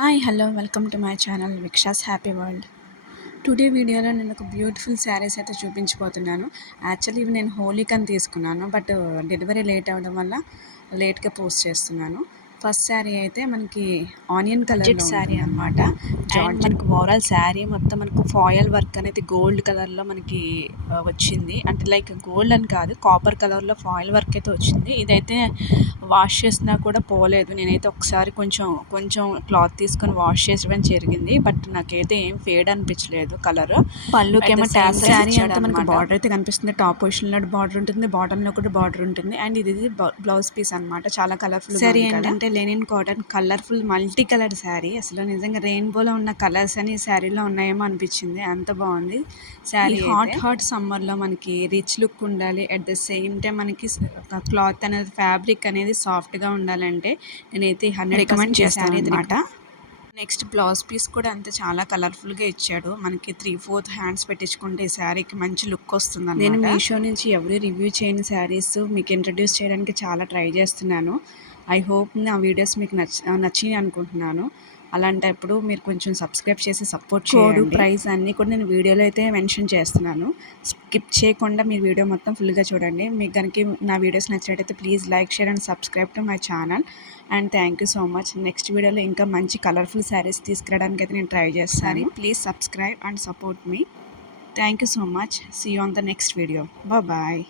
Hi hello welcome to my channel విక్షాస్ happy world. Today వీడియోలో నేను ఒక బ్యూటిఫుల్ శారీస్ అయితే చూపించబోతున్నాను. యాక్చువల్లీ ఇవి నేను హోలీకి అని తీసుకున్నాను, బట్ డెలివరీ లేట్ అవ్వడం వల్ల లేట్గా పోస్ట్ చేస్తున్నాను. ఫస్ట్ శారీ అయితే మనకి ఆనియన్ కలర్ శారీ అనమాట. అండ్ మనకు ఓవరాల్ శారీ మొత్తం మనకు ఫాయిల్ వర్క్ అనేది గోల్డ్ కలర్లో మనకి వచ్చింది. అంటే లైక్ గోల్డ్ అని కాదు, కాపర్ కలర్లో ఫాయిల్ వర్క్ అయితే వచ్చింది. ఇదైతే వాష్ చేసినా కూడా పోలేదు. నేనైతే ఒకసారి కొంచెం క్లాత్ తీసుకొని వాష్ చేసడం జరిగింది, బట్ నాకైతే ఏం ఫేడ్ అనిపించలేదు కలర్. పళ్ళుకేమో శారీ అంతా మనకు బార్డర్ అయితే కనిపిస్తుంది. టాప్ పొజిషన్లో బార్డర్ ఉంటుంది, బాటంలో కూడా బార్డర్ ఉంటుంది. అండ్ ఇది బ్లౌజ్ పీస్ అనమాట. చాలా కలర్ఫుల్ శారీ ఏంటంటే linen cotton colourful multi colour sari. అసలు నిజంగా రెయిన్బోలో ఉన్న కలర్స్ అని ఈ శారీలో ఉన్నాయేమో అనిపించింది, అంత బాగుంది శారీ. హాట్ సమ్మర్లో మనకి రిచ్ లుక్ ఉండాలి, అట్ ద సేమ్ టైం మనకి క్లాత్ అనేది ఫ్యాబ్రిక్ అనేది సాఫ్ట్గా ఉండాలంటే నేనైతే 100 రికమెండ్ చేస్తాను అనమాట. నెక్స్ట్ బ్లౌజ్ పీస్ కూడా అంతే చాలా కలర్ఫుల్గా ఇచ్చాడు. మనకి 3/4 హ్యాండ్స్ పెట్టించుకుంటే ఈ శారీకి మంచి లుక్ వస్తుంది. నేను మీషో నుంచి ఎవరు రివ్యూ చేయని శారీస్ మీకు ఇంట్రడ్యూస్ చేయడానికి చాలా ట్రై చేస్తున్నాను. ఐ హోప్ నా వీడియోస్ మీకు నచ్చినాయి అనుకుంటున్నాను. అలాంటప్పుడు మీరు కొంచెం సబ్స్క్రైబ్ చేసి సపోర్ట్ చేయండి. ప్రైస్ అన్నీ కూడా నేను వీడియోలో అయితే మెన్షన్ చేస్తున్నాను. స్కిప్ చేయకుండా మీరు వీడియో మొత్తం ఫుల్గా చూడండి. మీకు కనుక నా వీడియోస్ నచ్చినట్టయితే please like, share and subscribe to my channel. And thank you so much. Next వీడియోలో ఇంకా మంచి కలర్ఫుల్ శారీస్ తీసుకురావడానికి అయితే నేను ట్రై చేస్తాను. Please subscribe and support me. Thank you so much. See you on the next video. Bye.